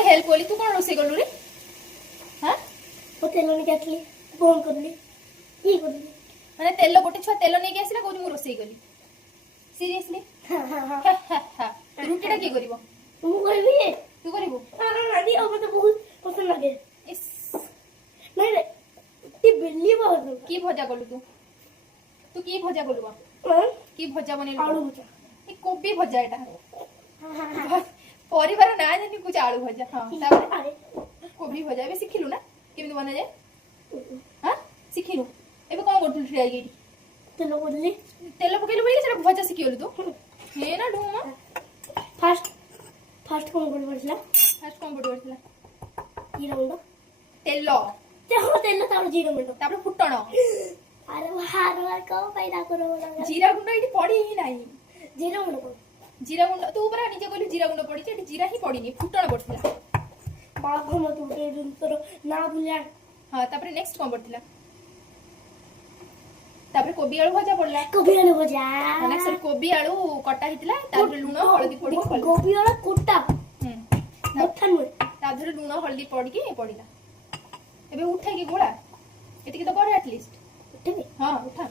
तोते हेल्प बोली तू कौन रोसे गलु रे हां ओ तेल नहीं काटली बोन करली ई करली माने तेल गोटे छुआ तेल नहीं के आसिला कहू मु रोसे गली सीरियसली हां हां हां रुटीटा की करिवो मु करबी तू करिवो ना दी अब तो बहुत पसंद लगे इस नहीं रे ती बिल्ली बहुत की भजा गलु तू की भजा गलु बा हां की भजा बने आलू भजा ए कोबी भजा एटा हां हां परिवार ना जानी कुछ आलू भजा हां तापर अरे कोबी भजा बे सिखिलु ना केमिति बना जाय हां सिखिलु एबे कोन करथुल ठिया गेडी तेल बोलली तेल पकेलु बोली सेटा भजा सिखियलु तू हे ना ढुमा फास्ट कौन बोल बोलला फास्ट कोन बड करथिला जीरा मुंडो तेल तेल तार जीरा मुंडो तापर फुटण अरे हार को पैदा करो लगा जीरा गुंड एटी पड़ी ही नाही जीरा मुंडो जीरा गुंड तू परा निजे कहलु जीरा गुंड पड़ी एटी जीरा ही पड़ीनी फुटण पड़थिला बाघ मत उठे दिन तोर ना बुला हां तापर नेक्स्ट कोन पड़थिला तापर कोबी आलू भजा पड़ला कोबी आलू भजा माने सर कोबी आलू कटा हितला तापर लूण हळदी पड़ी कोबी आलू कोटा मोठा नुए तापर लूण हळदी पड़ी के पड़िला एबे उठा की गोळा एतिके तो करे एटलीस्ट ठीक है हां उठा